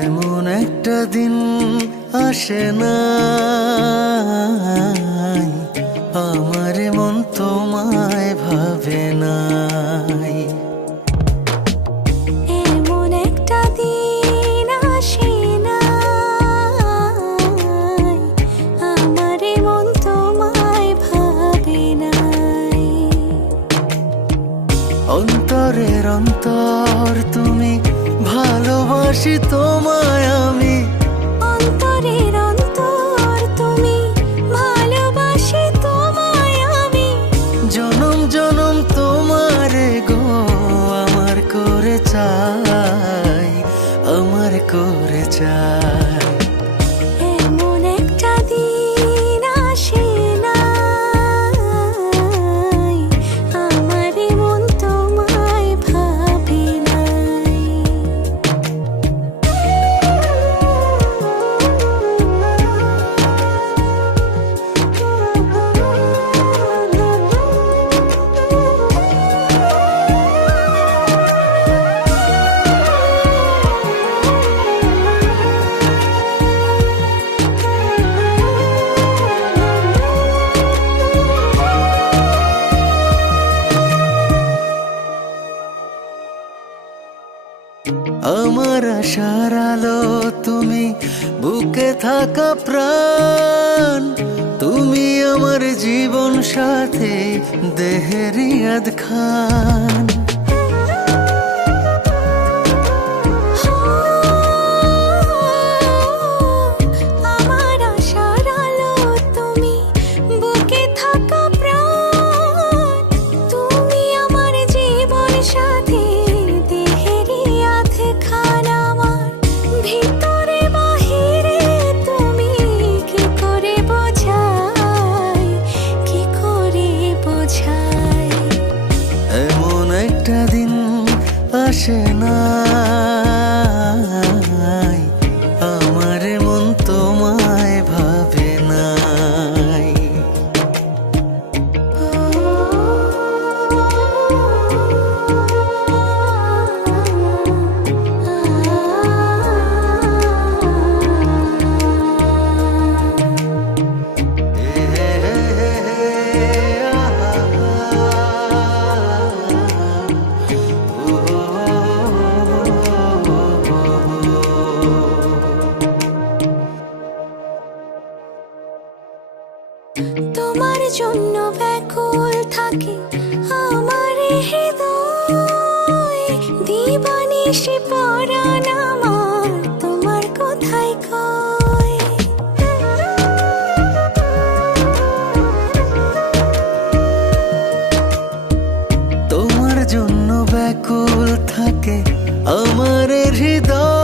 এমন একটা দিন আসে না আমার মন তোমায় ভাবে নাই। এমন একটা দিন আসে না আমার ভাবে নাই। অন্তরের অন্তর তুমি ভালোবাসি তোমায় আমি। অন্তরের অন্তর তুমি ভালোবাসি তোমায় আমি। জনম জনম তোমারে গো আমার করে চাই আমার আশার আলো তুমি বুকে থাকা প্রাণ। তুমি আমার জীবন সাথে দেহেরিয়াদ খান। জন্য ব্যাকুল থাকে আমার হৃদয়। দিবানিশি পরাণ তোমার কোথায় কয়। তোমার জন্য ব্যাকুল থাকে আমার হৃদয়।